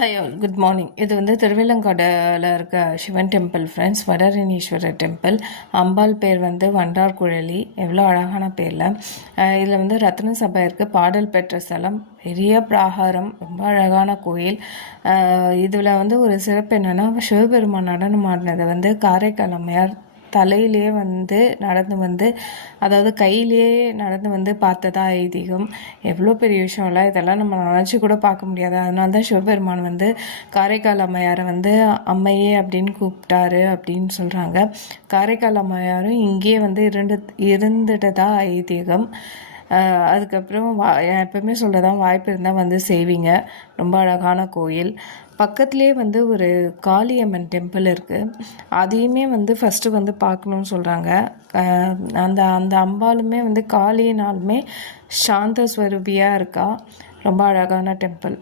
Hi all good morning. இது வந்து திருவிலங்காடில் இருக்க சிவன் டெம்பிள் ஃப்ரெண்ட்ஸ், வடரணீஸ்வரர் டெம்பிள். அம்பாள் பேர் வந்து வண்டார் குழலி. எவ்வளோ அழகான பேரில். இதில் வந்து ரத்ன சபை இருக்குது, பாடல் பெற்ற ஸ்தலம், பெரிய பிராகாரம், ரொம்ப அழகான கோயில். இதில் வந்து ஒரு சிறப்பு என்னென்னா, சிவபெருமான் நடனம் ஆடினதை வந்து காரைக்கால் அம்மையார் தலையிலேயே வந்து நடந்து வந்து, அதாவது கையிலேயே நடந்து வந்து பார்த்ததா ஐதீகம். எவ்வளோ பெரிய விஷயம்ல, இதெல்லாம் நம்ம நினச்சி கூட பார்க்க முடியாது. அதனால தான் சிவபெருமான் வந்து காரைக்கால் அம்மையாரை வந்து அம்மையே அப்படின்னு கூப்பிட்டாரு அப்படின்னு சொல்கிறாங்க. காரைக்கால் அம்மையாரும் இங்கேயே வந்து இருந்துட்டதா ஐதீகம். அதுக்கப்புறம் எப்பவுமே சொல்கிறதான், வாய்ப்பு இருந்தால் வந்து செய்வீங்க. ரொம்ப அழகான கோயில். பக்கத்துலேயே வந்து ஒரு காளியம்மன் டெம்பிள் இருக்குது. அதையுமே வந்து ஃபஸ்ட்டு வந்து பார்க்கணுன்னு சொல்கிறாங்க. அந்த அந்த அம்பாலுமே வந்து காளியினாலுமே சாந்த ஸ்வரூபியாக இருக்கா. ரொம்ப அழகான டெம்பிள்.